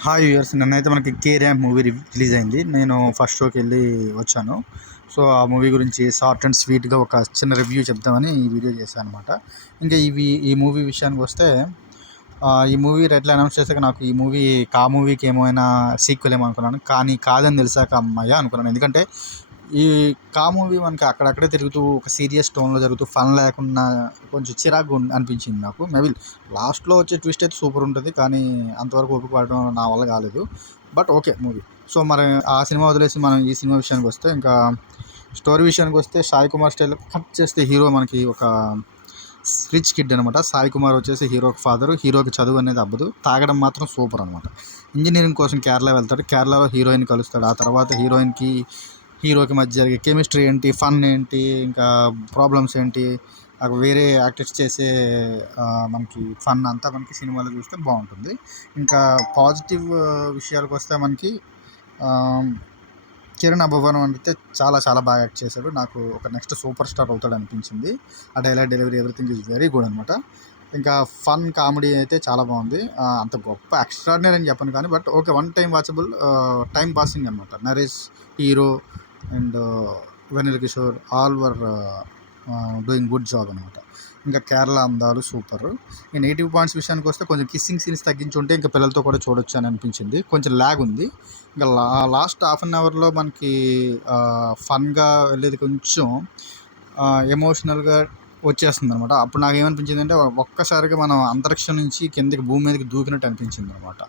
Hi viewers, నిన్నైతే మనకి K ramp movie release అయింది. నేను ఫస్ట్ షోకి వెళ్ళి వచ్చాను. సో ఆ మూవీ గురించి షార్ట్ అండ్ స్వీట్గా ఒక చిన్న రివ్యూ చెప్దామని ఈ వీడియో చేశాను అనమాట. ఇంకా ఈ మూవీ విషయానికి వస్తే, ఈ మూవీ ఎట్లా అనౌన్స్ చేశాక నాకు ఈ మూవీ మూవీకి ఏమైనా సీక్వెల్ ఏమో అనుకున్నాను. కానీ కాదని తెలిసాక అమ్మయ్య అనుకున్నాను. ఎందుకంటే ఈ మూవీ మనకి అక్కడక్కడే తిరుగుతూ ఒక సీరియస్ టోన్లో జరుగుతూ ఫన్ లేకుండా కొంచెం చిరాకు అనిపించింది నాకు. మేబీ లాస్ట్లో వచ్చే ట్విస్ట్ అయితే సూపర్ ఉంటుంది, కానీ అంతవరకు ఓపిక పడడం నా వల్ల కాలేదు. But okay movie. సో మరి ఆ సినిమా వదిలేసి మనం ఈ సినిమా విషయానికి వస్తే, ఇంకా స్టోరీ విషయానికి వస్తే, సాయి కుమార్ స్టైల్ కట్ చేస్తే హీరో మనకి ఒక రిచ్ కిడ్ అనమాట. సాయి కుమార్ వచ్చేసి హీరోకి ఫాదరు. హీరోకి చదువు అనేది అవ్వదు, తాగడం మాత్రం సూపర్ అనమాట. ఇంజనీరింగ్ కోసం కేరళ వెళ్తాడు. కేరళలో హీరోయిన్ కలుస్తాడు. ఆ తర్వాత హీరోకి మధ్య జరిగే కెమిస్ట్రీ ఏంటి, ఫన్ ఏంటి, ఇంకా ప్రాబ్లమ్స్ ఏంటి, వేరే యాక్టర్స్ చేసే మనకి ఫన్ అంతా మనకి సినిమాలో చూస్తే బాగుంటుంది. ఇంకా పాజిటివ్ విషయాలకు వస్తే మనకి కిరణ్ అబ్బవరం అయితే చాలా చాలా బాగా యాక్ట్ చేశాడు. నాకు ఒక నెక్స్ట్ సూపర్ స్టార్ అవుతాడు అనిపించింది. ఆ dialogue delivery everything is very good అనమాట. ఇంకా ఫన్ కామెడీ అయితే చాలా బాగుంది. అంత గొప్ప ఎక్స్ట్రాడినరీ అని చెప్పను కానీ, but okay, one time watchable, time passing అనమాట. Naresh, hero and Vennela Kishore all were doing good job అనమాట. ఇంకా కేరళ అందాలు సూపర్. ఈ నెగిటివ్ పాయింట్స్ విషయానికి వస్తే, కొంచెం కిస్సింగ్ సీన్స్ తగ్గించి ఉంటే ఇంకా పిల్లలతో కూడా చూడొచ్చు అని అనిపించింది. కొంచెం ల్యాగ్ ఉంది. ఇంకా లాస్ట్ హాఫ్ అన్ అవర్లో మనకి ఫన్గా వెళ్ళేది కొంచెం ఎమోషనల్గా వచ్చేస్తుంది అనమాట. అప్పుడు నాకు ఏమనిపించింది అంటే, ఒక్కసారిగా మనం అంతరిక్షం నుంచి కిందకి భూమి మీదకి దూకినట్టు అనిపించింది అనమాట.